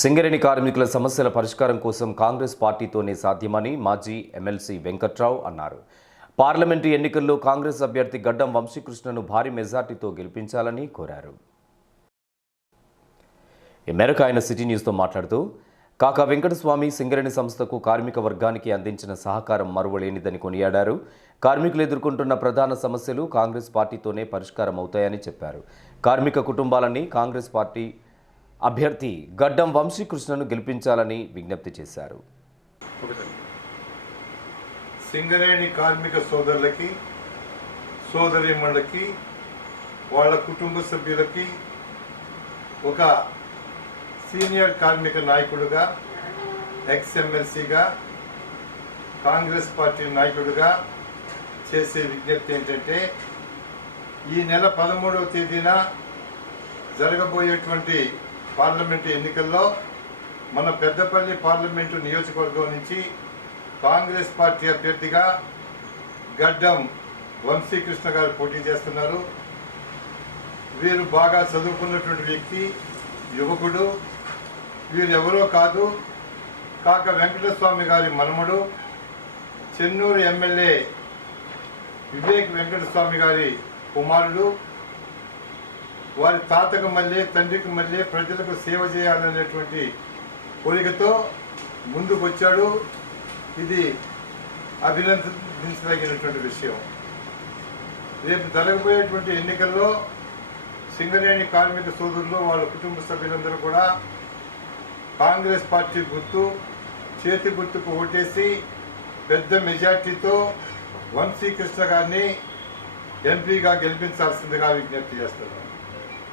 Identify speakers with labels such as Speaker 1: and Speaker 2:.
Speaker 1: సింగరేణి కార్మికుల సమస్యల పరిష్కారం కోసం కాంగ్రెస్ పార్టీతోనే సాధ్యమని మాజీ ఎమ్మెల్సీ వెంకట్రావు అన్నారు. పార్లమెంటు ఎన్నికల్లో కాంగ్రెస్ అభ్యర్థి గడ్డం వంశీకృష్ణను భారీ మెజార్టీతో గెలిపించాలని కోరారు. ఈ మేరకు ఆయన సిటీ న్యూస్తో మాట్లాడుతూ కాకా వెంకటస్వామి సింగరేణి సంస్థకు కార్మిక వర్గానికి అందించిన సహకారం మరువలేనిదని కొనియాడారు. కార్మికులు ఎదుర్కొంటున్న ప్రధాన సమస్యలు కాంగ్రెస్ పార్టీతోనే పరిష్కారం అవుతాయని చెప్పారు. కార్మిక కుటుంబాలని కాంగ్రెస్ పార్టీ అభ్యర్థి గడ్డం వంశీకృష్ణను గెలిపించాలని విజ్ఞప్తి చేశారు.
Speaker 2: సింగరేణి కార్మిక సోదరులకి సోదరిమణులకి వాళ్ళ కుటుంబ సభ్యులకి ఒక సీనియర్ కార్మిక నాయకుడుగా ఎక్స్ఎమ్మెల్సీగా కాంగ్రెస్ పార్టీ నాయకుడిగా చేసే విజ్ఞప్తి ఏంటంటే ఈ నెల పదమూడవ తేదీన జరగబోయేటువంటి పార్లమెంటు ఎన్నికల్లో మన పెద్దపల్లి పార్లమెంటు నియోజకవర్గం నుంచి కాంగ్రెస్ పార్టీ అభ్యర్థిగా గడ్డం వంశీకృష్ణ గారు పోటీ చేస్తున్నారు. వీరు బాగా చదువుకున్నటువంటి వ్యక్తి యువకుడు. వీరు ఎవరో కాదు. కాక వెంకటస్వామి గారి మనముడు. చెన్నూరు ఎమ్మెల్యే వివేక్ వెంకటస్వామి గారి కుమారుడు. వారి తాతకు మళ్ళీ తండ్రికి మళ్ళీ ప్రజలకు సేవ చేయాలనేటువంటి కోరికతో ముందుకు వచ్చాడు ఇది అభినందించదగినటువంటి విషయం. రేపు జరగబోయేటువంటి ఎన్నికల్లో సింగరేణి కార్మిక సోదరులు వాళ్ళ కుటుంబ సభ్యులందరూ కూడా కాంగ్రెస్ పార్టీ గుర్తు చేతి గుర్తుకు ఓటేసి పెద్ద మెజార్టీతో వంశీకృష్ణ గారిని ఎంపీగా గెలిపించాల్సిందిగా విజ్ఞప్తి చేస్తున్నారు